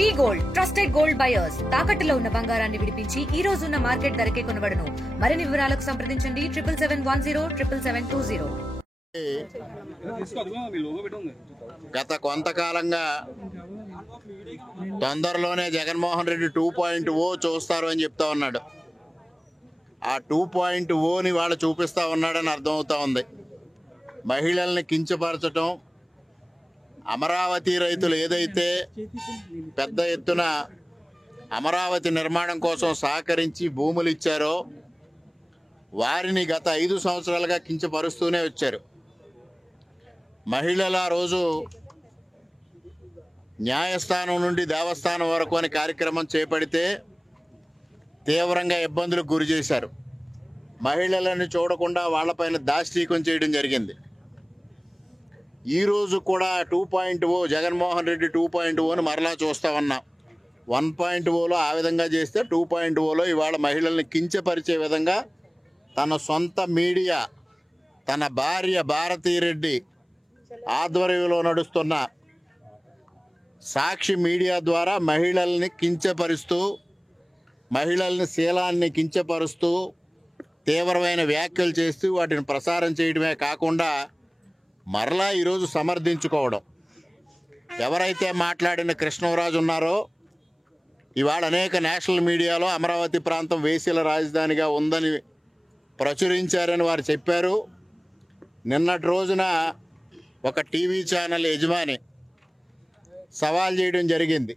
వి gold trusted gold buyers తాకట్టులో ఉన్న బంగారాన్ని విడిపించి ఈ రోజు ఉన్న మార్కెట్ ధరకే కొనబడును. మరిన్ని వివరాలకు సంప్రదించండి 77107720. గత కొంతకాలంగా తొందరలోనే జగన్మోహన్ రెడ్డి 2.0 చూస్తారు అని చెప్తా ఉన్నాడు. ఆ 2.0ని వాళ్ళు చూపిస్తా ఉన్నాడని అర్థమవుతా ఉంది. మహిళల్ని కించపరచటం, అమరావతి రైతులు ఏదైతే పెద్ద ఎత్తున అమరావతి నిర్మాణం కోసం సహకరించి భూములు ఇచ్చారో వారిని గత 5 సంవత్సరాలుగా కించపరుస్తూనే వచ్చారు. మహిళల రోజు న్యాయస్థానం నుండి దేవస్థానం వరకు అని కార్యక్రమం చేపడితే తీవ్రంగా ఇబ్బందులకు గురి చేశారు. మహిళలను చూడకుండా వాళ్ళపైన దాష్టీకం చేయడం జరిగింది. ఈరోజు కూడా 2.0 జగన్మోహన్ రెడ్డి 2.0ని మరలా చూస్తా ఉన్నాం. 1.0లో ఆ విధంగా చేస్తే 2.0లో ఇవాళ మహిళల్ని కించపరిచే విధంగా తన సొంత మీడియా, తన భార్య భారతీరెడ్డి ఆధ్వర్యంలో నడుస్తున్న సాక్షి మీడియా ద్వారా మహిళల్ని కించపరుస్తూ, మహిళల్ని శీలాన్ని కించపరుస్తూ తీవ్రమైన వ్యాఖ్యలు చేస్తూ వాటిని ప్రసారం చేయడమే కాకుండా మరలా ఈరోజు సమర్థించుకోవడం. ఎవరైతే మాట్లాడిన కృష్ణరాజు ఉన్నారో ఇవాళ అనేక నేషనల్ మీడియాలో అమరావతి ప్రాంతం వేసీల రాజధానిగా ఉందని ప్రచురించారని వారు చెప్పారు. నిన్నటి రోజున ఒక టీవీ ఛానల్ యజమాని సవాల్ చేయడం జరిగింది.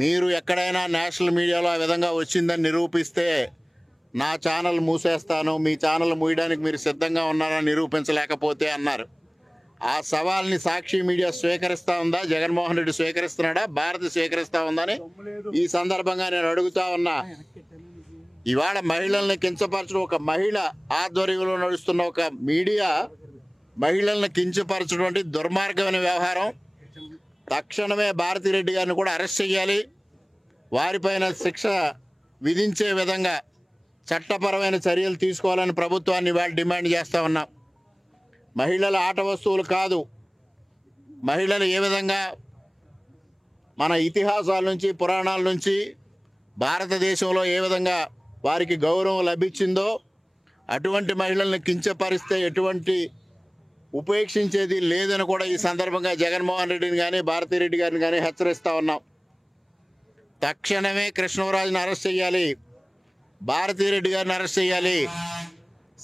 మీరు ఎక్కడైనా నేషనల్ మీడియాలో ఆ విధంగా వచ్చిందని నిరూపిస్తే నా ఛానల్ మూసేస్తాను, మీ ఛానల్ మూయడానికి మీరు సిద్ధంగా ఉన్నారని నిరూపించలేకపోతే అన్నారు. ఆ సవాల్ని సాక్షి మీడియా స్వీకరిస్తూ ఉందా? జగన్మోహన్ రెడ్డి స్వీకరిస్తున్నాడా? భారతి స్వీకరిస్తూ ఉందని ఈ సందర్భంగా నేను అడుగుతా ఉన్నా. ఇవాళ మహిళల్ని కించపరచడం, ఒక మహిళ ఆధ్వర్యంలో నడుస్తున్న ఒక మీడియా మహిళల్ని కించపరచడం అంటే దుర్మార్గమైన వ్యవహారం. తక్షణమే భారతిరెడ్డి గారిని కూడా అరెస్ట్ చేయాలి. వారిపైన శిక్ష విధించే విధంగా చట్టపరమైన చర్యలు తీసుకోవాలని ప్రభుత్వాన్ని ఇవాళ డిమాండ్ చేస్తూ ఉన్నాం. మహిళల ఆట వస్తువులు కాదు. మహిళలు ఏ విధంగా మన ఇతిహాసాల నుంచి, పురాణాల నుంచి భారతదేశంలో ఏ విధంగా వారికి గౌరవం లభించిందో అటువంటి మహిళల్ని కించపరిస్తే ఎటువంటి ఉపేక్షించేది లేదని కూడా ఈ సందర్భంగా జగన్మోహన్ రెడ్డిని కానీ భారతిరెడ్డి గారిని కానీ హెచ్చరిస్తూ ఉన్నాం. తక్షణమే కృష్ణరాజుని అరెస్ట్ చేయాలి, భారతిరెడ్డి గారిని అరెస్ట్ చేయాలి,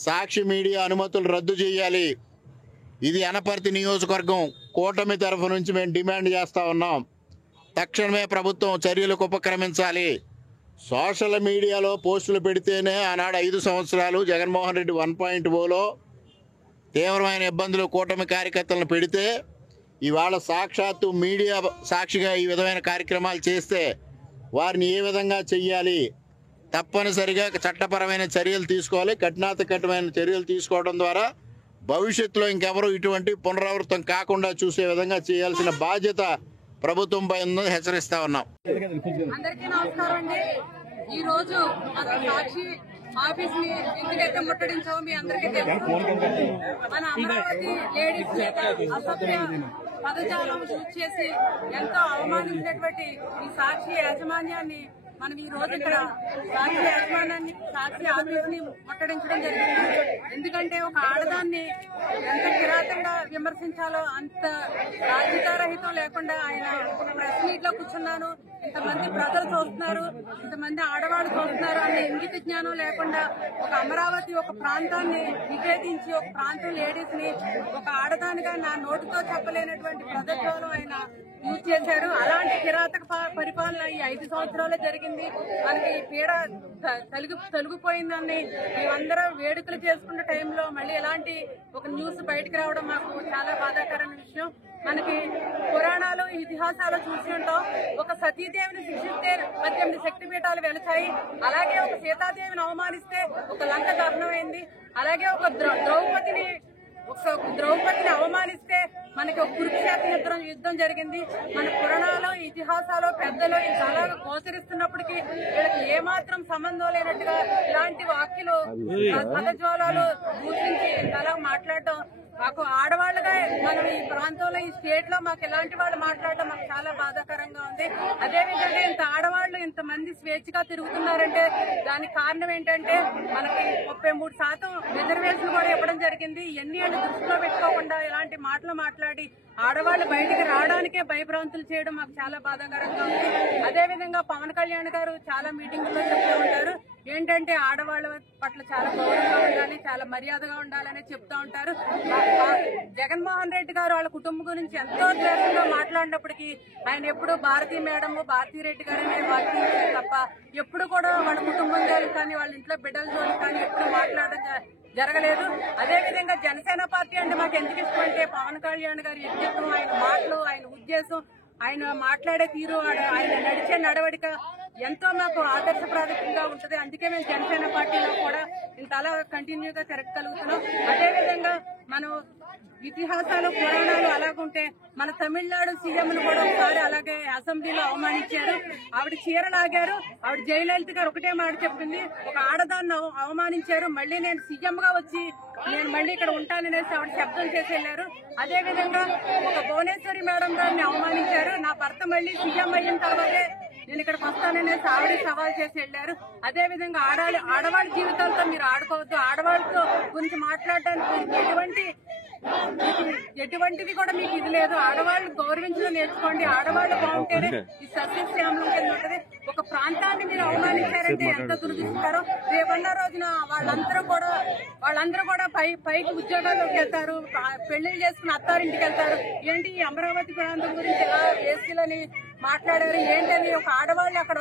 సాక్షి మీడియా అనుమతులు రద్దు చేయాలి. ఇది అనపర్తి నియోజకవర్గం కూటమి తరఫు నుంచి మేము డిమాండ్ చేస్తూ ఉన్నాం. తక్షణమే ప్రభుత్వం చర్యలకు ఉపక్రమించాలి. సోషల్ మీడియాలో పోస్టులు పెడితేనే ఆనాడు 5 సంవత్సరాలు జగన్మోహన్ రెడ్డి 1.0లో తీవ్రమైన ఇబ్బందులు కూటమి కార్యకర్తలను పెడితే ఇవాళ సాక్షాత్తు మీడియా సాక్షిగా ఈ విధమైన కార్యక్రమాలు చేస్తే వారిని ఏ విధంగా చెయ్యాలి? తప్పనిసరిగా చట్టపరమైన చర్యలు తీసుకోవాలి. కఠినాతికఠినమైన చర్యలు తీసుకోవడం ద్వారా భవిష్యత్తులో ఇంకెవరూ ఇటువంటి పునరావృతం కాకుండా చూసే విధంగా చేయాల్సిన బాధ్యత ప్రభుత్వంపై ఉందని హెచ్చరిస్తా ఉన్నాం. అందరికీ నమస్కారం అండి. ఈ రోజు సాక్షి ఆఫీస్ ని ఎందుకైతే ముట్టడించామో మీ అందరికీ తెలుసు. మన అమరావతి లేడీస్ చేత అసభ్య పదజాలం యూజ్ చేసి ఎంతో అవమానించినటువంటి ఈ సాక్షి యాజమాన్యాన్ని మనం ఈ రోజు ఇక్కడ సాక్షి ఆఫీస్ ని ముట్టడించడం జరిగింది. ఎందుకంటే ఒక ఆడదాన్ని ఎంత కిరాతంగా విమర్శించాలో అంత రాజకీయరహితం లేకుండా ఆయన ప్రెస్ మీట్ లో కూర్చున్నాను, ఇంతమంది ప్రజలు చూస్తున్నారు, ఇంతమంది ఆడవాళ్ళు చూస్తున్నారు అనే ఇంగిత జ్ఞానం లేకుండా ఒక అమరావతి ఒక ప్రాంతాన్ని విభేదించి ఒక ప్రాంతం లేడీస్ ని ఒక ఆడదానిగా నా నోటితో చెప్పలేనటువంటి ప్రజాజ్వాలం ఆయన యూజ్ చేశాడు. అలాంటి కిరాతక పరిపాలన ఈ 5 సంవత్సరాలే జరిగింది. మనకి పీడ తొలగిపోయిందని మేమందరం వేడుకలు చేసుకున్న టైంలో మళ్ళీ ఇలాంటి ఒక న్యూస్ బయటకు రావడం మాకు చాలా బాధాకరమైన విషయం. మనకి పురాణాలు ఇతిహాసాలు చూసి ఉంటాం. ఒక సతీదేవిని శిక్షిస్తే 18 శక్తిపీఠాలు వెలిచాయి. అలాగే ఒక సీతాదేవిని అవమానిస్తే ఒక లంక దహనమైంది. అలాగే ఒక ద్రౌపదిని అవమానిస్తే మనకి ఒక కురుక్షేత్ర యుద్ధం జరిగింది. మన పురాణాలు ఇతిహాసాలు పెద్దలు చాలా గోచరిస్తున్నప్పటికీ వీళ్ళకి ఏమాత్రం సంబంధం లేనట్టుగా ఇలాంటి వాక్యలు పదజ్వాలాలు దూషించి అలా మాట్లాడటం మాకు ఆడవాళ్ళుగా మనం ఈ ప్రాంతంలో ఈ స్టేట్ లో మాకు ఇలాంటి వాళ్ళు మాట్లాడడం మాకు చాలా బాధాకరంగా ఉంది. అదేవిధంగా ఇంత ఆడవాళ్లు ఇంతమంది స్వేచ్ఛగా తిరుగుతున్నారంటే దానికి కారణం ఏంటంటే మనకి 33% రిజర్వేషన్ కూడా ఇవ్వడం జరిగింది. ఎన్ని ఏళ్ళు దృష్టిలో పెట్టుకోకుండా ఇలాంటి మాటలు మాట్లాడి ఆడవాళ్లు బయటికి రావడానికే భయభ్రాంతులు చేయడం మాకు చాలా బాధాకరంగా ఉంది. అదేవిధంగా పవన్ కళ్యాణ్ గారు చాలా మీటింగుల్లో చెప్తూ ఉంటారు ఏంటంటే ఆడవాళ్ల పట్ల చాలా గౌరవంగా ఉండాలి, చాలా మర్యాదగా ఉండాలని చెప్తా ఉంటారు. జగన్మోహన్ రెడ్డి గారు వాళ్ళ కుటుంబం గురించి ఎంతో ద్వేషంగా మాట్లాడినప్పటికీ ఆయన ఎప్పుడు భారతీ మేడం, భారతీ రెడ్డి గారనే వాక్యం తప్ప ఎప్పుడు కూడా వాళ్ళ కుటుంబం గారికి కానీ వాళ్ళ ఇంట్లో బిడ్డల జోలికి కానీ ఎప్పుడు మాట్లాడడం జరగలేదు. అదేవిధంగా జనసేన పార్టీ అంటే మాకు ఎందుకు ఇష్టం అంటే పవన్ కళ్యాణ్ గారి వ్యక్తిత్వం, ఆయన మాటలు, ఆయన ఉద్దేశం, ఆయన మాట్లాడే తీరు, ఆయన నడిచే నడవడిక ఎంతో మాకు ఆదర్శప్రాయంగా ఉంటుంది. అందుకే మేము జనసేన పార్టీలో కూడా ఇంత అలా కంటిన్యూగా తిరగగలుగుతున్నాం. అదేవిధంగా మనం ఇతిహాసాలు, పురాణాలు అలాగుంటే మన తమిళనాడు సీఎంను కూడా ఒకసారి అలాగే అసెంబ్లీలో అవమానించారు. ఆవిడ చీర లాగారు. ఆవిడ జయలలిత గారు ఒకటే మాట చెప్పింది, ఒక ఆడదాన్ని అవమానించారు, మళ్ళీ నేను సీఎం గా వచ్చి నేను మళ్ళీ ఇక్కడ ఉంటాననేసి ఆవిడ శబ్దం చేసి వెళ్లారు. అదేవిధంగా ఒక భువనేశ్వరి మేడం గారిని అవమానించారు. నా భర్త మళ్ళీ సీఎం అయిన తర్వాతే నేను ఇక్కడికి వస్తాననేసి ఆవిడ సవాల్ చేసి వెళ్లారు. అదేవిధంగా ఆడవాళ్ళ జీవితాలతో మీరు ఆడుకోవద్దు, ఆడవాళ్ళతో గురించి మాట్లాడడానికి ఎటువంటిది కూడా మీకు ఇది లేదు. ఆడవాళ్ళు గౌరవించడం నేర్చుకోండి. ఆడవాళ్ళు బాగుంటేనే ఈ సస్యశ్యామలం కింద ఉంటది. ఒక ప్రాంతాన్ని మీరు అవమానించారంటే ఎంత దుర్గిస్తారో. రేపన్న రోజున వాళ్ళందరూ కూడా పైకి ఉద్యోగాల్లోకి వెళ్తారు, పెళ్లిళ్ళు చేసుకుని అత్తారింటికి వెళ్తారు. ఏంటి ఈ అమరావతి ప్రాంతం గురించి ఎలా వేసులని మాట్లాడారు ఏంటని ఒక ఆడవాళ్ళు అక్కడ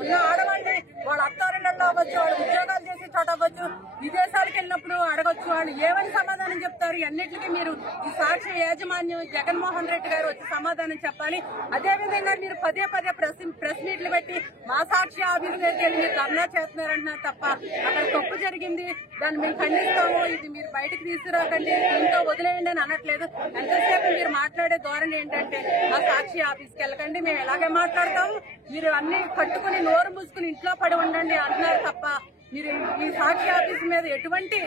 ఉన్న ఆడవాళ్ళని వాళ్ళ అత్తారిండల్లో అవ్వచ్చు, వాళ్ళు ఉద్యోగాలు చేసే చోట అవ్వచ్చు, విదేశాలకు వెళ్ళినప్పుడు అడగొచ్చు, వాళ్ళు ఏమని సమాధానం చెప్తారు. అన్నింటికి మీరు ఈ సాక్షి యాజమాన్యం జగన్మోహన్ రెడ్డి గారు వచ్చి సమాధానం చెప్పాలి. అదేవిధంగా మీరు పదే ప్రెస్ మీట్లు పెట్టి మా సాక్షి ఆఫీస్ దగ్గరికి వెళ్ళి మీరు ధర్నా చేస్తున్నారంటున్నారు తప్ప అక్కడ తప్పు జరిగింది, దాన్ని మేము ఖండిస్తాము, ఇది మీరు బయటకు తీసుకురాకండి, దీంతో వదిలేయండి అని అనట్లేదు. ఎంతసేపు మీరు మాట్లాడే ధోరణి ఏంటంటే మా సాక్షి ఆఫీస్కి వెళ్ళకండి, మేము ఎలాగే మాట్లాడతాము, మీరు అన్ని కట్టుకుని నోరు మూసుకుని ఇంట్లో పడి ఉండండి అంటున్నారు తప్ప మీరు ఈ సాక్షి ఆఫీస్ మీద ఎటువంటి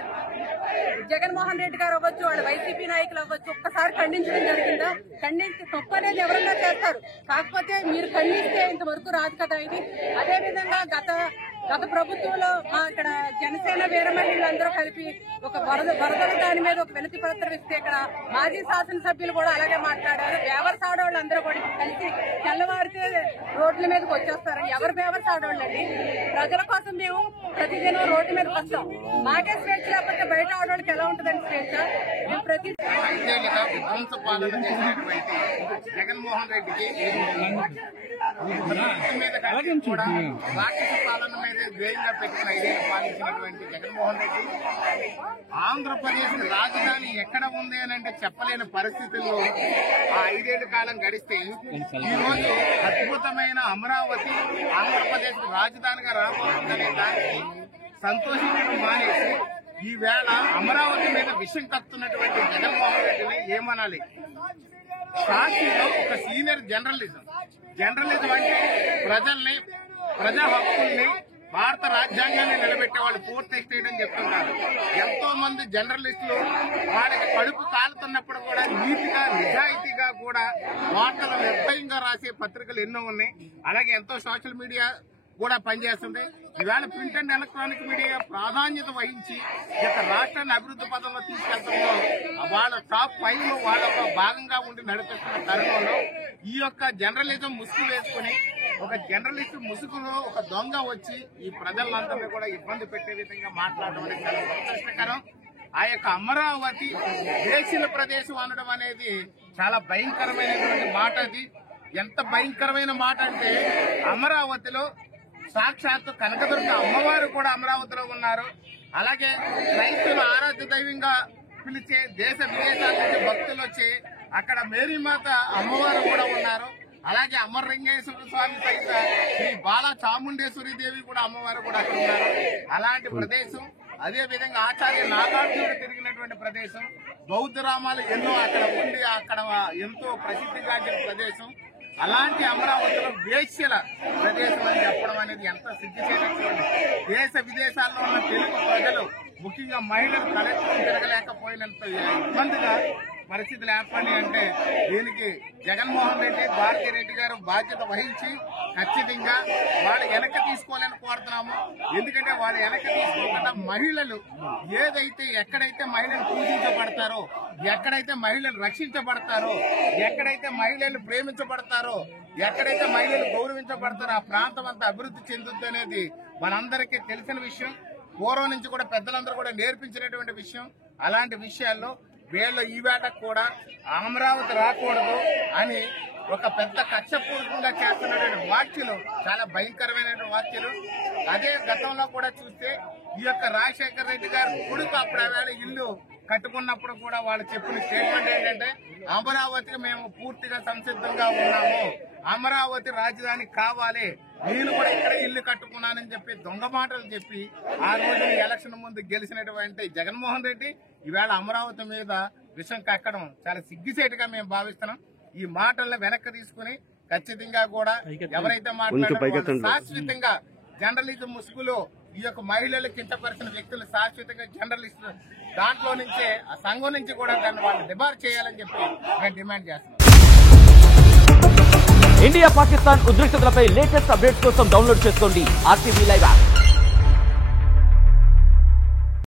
జగన్మోహన్ రెడ్డి గారు అవ్వచ్చు, వాళ్ళ వైసీపీ నాయకులు అవ్వచ్చు ఒక్కసారి ఖండించడం జరిగిందా? ఖండించి తప్పు అనేది ఎవరైనా చేస్తారు, కాకపోతే మీరు ఖండిస్తే ఇంతవరకు రాదు కదా ఇది. అదేవిధంగా గత ప్రభుత్వంలో మా ఇక్కడ జనసేన వీరమహిళలందరూ కలిపి ఒక వరదల దాని మీద ఒక వినతి పత్రం ఇస్తే ఇక్కడ మాజీ శాసనసభ్యులు కూడా అలాగే మాట్లాడారు. బేవర్స్ ఆడవాళ్ళందరూ కూడా కలిసి తెల్లవారితే రోడ్ల మీదకి వచ్చేస్తారు. ఎవరు బేవర్స్ ఆడవాళ్ళండి? ప్రజల కోసం మేము ప్రతిదినం రోడ్డు మీదకి వస్తాం. మాకే స్వేచ్ఛ లేకపోతే బయట ఆడవాళ్ళకి ఎలా ఉంటుందండి స్వేచ్ఛ? మేము ప్రతి విధ్వంస పాలన చేసినటువంటి జగన్మోహన్ రెడ్డికి మీద కూడా రాక్షస పాలన మీద ధ్యేయంగా పెట్టిన 5 ఏళ్లు పాలించినటువంటి జగన్మోహన్ రెడ్డి ఆంధ్రప్రదేశ్ రాజధాని ఎక్కడ ఉంది అని అంటే చెప్పలేని పరిస్థితుల్లో ఆ 5 ఏళ్ల కాలం గడిస్తే ఈ రోజు అద్భుతమైన అమరావతి ఆంధ్రప్రదేశ్ రాజధానిగా రాబోతుందనే దానికి సంతోషించడం మానేసి ఈవేళ అమరావతి మీద విషం కక్కుతున్నటువంటి జగన్మోహన్ రెడ్డిని ఏమనాలి? సాక్షిలో ఒక సీనియర్ జర్నలిజం అంటే ప్రజల్ని, ప్రజా హక్కుల్ని, భారత రాజ్యాంగాన్ని నిలబెట్టే వాళ్ళు పూర్తి చేయడం చెప్తున్నారు. ఎంతో మంది జర్నలిస్టులు వాళ్ళకి కడుపు కాలుతున్నప్పుడు కూడా నీతిగా, నిజాయితీగా కూడా వార్తలు నిర్భయంగా రాసే పత్రికలు ఎన్నో ఉన్నాయి. అలాగే ఎంతో సోషల్ మీడియా కూడా పనిచేస్తుంది. ఇవాళ ప్రింట్ అండ్ ఎలక్ట్రానిక్ మీడియా ప్రాధాన్యత వహించి ఈ యొక్క రాష్ట్రాన్ని అభివృద్ధి పథంలో తీసుకెళ్లడంలో వాళ్ళ టాప్ 5 లో వాళ్ళ భాగంగా ఉండి నడిపిస్తున్న తరుణంలో ఈ యొక్క జర్నలిజం ముసుగు వేసుకుని ఒక జర్నలిస్ట్ ముసుగులో ఒక దొంగ వచ్చి ఈ ప్రజలందరినీ కూడా ఇబ్బంది పెట్టే విధంగా మాట్లాడడం అనేది చాలా దురదృష్టకరం. ఆ యొక్క అమరావతి దేశీయ ప్రదేశం అనడం అనేది చాలా భయంకరమైనటువంటి మాట. అది ఎంత భయంకరమైన మాట అంటే అమరావతిలో సాక్షాత్తు కనకదుర్గ అమ్మవారు కూడా అమరావతిలో ఉన్నారు. అలాగే క్రైస్తవుల ఆరాధ్య దైవంగా పిలిచే దేశ విదేశాల నుంచి భక్తులు వచ్చి అక్కడ మేరీమాత అమ్మవారు కూడా ఉన్నారు. అలాగే అమరలింగేశ్వర స్వామి సహిత శ్రీ బాలా చాముండేశ్వరి దేవి కూడా అమ్మవారు కూడా అక్కడ ఉన్నారు. అలాంటి ప్రదేశం, అదే విధంగా ఆచార్య నాగార్జునుడు తిరిగినటువంటి ప్రదేశం, బౌద్ధ రామాలు ఎన్నో అక్కడ ఉండి అక్కడ ఎంతో ప్రసిద్ధిగాంచిన ప్రదేశం. అలాంటి అమరావతిలో వేశ్యల ప్రదేశం అని చెప్పడం అనేది ఎంత సిగ్గుచేటటువంటి. దేశ విదేశాల్లో ఉన్న తెలుగు ప్రజలు ముఖ్యంగా మహిళలు తలెత్తుకుని తిరగలేకపోయినంత ఇబ్బందిగా పరిస్థితులు ఏర్పడి అంటే దీనికి జగన్మోహన్ రెడ్డి భారతీ రెడ్డి గారు బాధ్యత వహించి ఖచ్చితంగా వాళ్ళు వెనక్కి తీసుకోవాలని కోరుతున్నాము. ఎందుకంటే వాళ్ళు వెనక్కి తీసుకోకుండా మహిళలు ఏదైతే ఎక్కడైతే మహిళలు పూజించబడతారో, ఎక్కడైతే మహిళలు రక్షించబడతారో, ఎక్కడైతే మహిళలు ప్రేమించబడతారో, ఎక్కడైతే మహిళలు గౌరవించబడతారో ఆ ప్రాంతం అంతా అభివృద్ధి చెందుద్ది అనేది మనందరికీ తెలిసిన విషయం. పూర్వం నుంచి కూడా పెద్దలందరూ కూడా నేర్పించినటువంటి విషయం. అలాంటి విషయాల్లో వీళ్ళు ఈ వేటకు కూడా అమరావతి రాకూడదు అని ఒక పెద్ద కక్షపూర్వకంగా చేస్తున్నటువంటి వ్యాఖ్యలు చాలా భయంకరమైన వ్యాఖ్యలు. అదే గతంలో కూడా చూస్తే ఈ యొక్క రాజశేఖర రెడ్డి గారు కొడుకు అప్పుడు ఆవేళ ఇల్లు కట్టుకున్నప్పుడు కూడా వాళ్ళు చెప్పిన స్టేట్మెంట్ ఏంటంటే అమరావతికి మేము పూర్తిగా సంసిద్ధంగా ఉన్నాము, అమరావతి రాజధాని కావాలి, నేను కూడా ఇక్కడ ఇల్లు కట్టుకున్నానని చెప్పి దొంగ మాటలు చెప్పి ఆ రోజు ఎలక్షన్ ముందు గెలిచినటువంటి జగన్మోహన్ రెడ్డి ఈవేళ అమరావతి మీద విషం కక్కడం చాలా సిగ్గుసేటుగా మేము భావిస్తున్నాం. ఈ మాటలను వెనక్కి తీసుకుని ఖచ్చితంగా కూడా ఎవరైతే మాట్లాడారో శాశ్వతంగా జర్నలిజం ముసుగులో ఈ యొక్క మహిళలు కింటపరిచిన వ్యక్తులు శాశ్వతంగా జర్నలిస్ట్ దాంట్లో నుంచే ఆ సంఘం నుంచి కూడా దాన్ని వాళ్ళు డిబార్ చేయాలని చెప్పి మేము డిమాండ్ చేస్తున్నాం. ఇండియా పాకిస్తాన్ ఉద్రిక్తతలపై లేటెస్ట్ అప్డేట్స్ కోసం డౌన్లోడ్ చేసుకోండి RTV లైవ్ యాప్.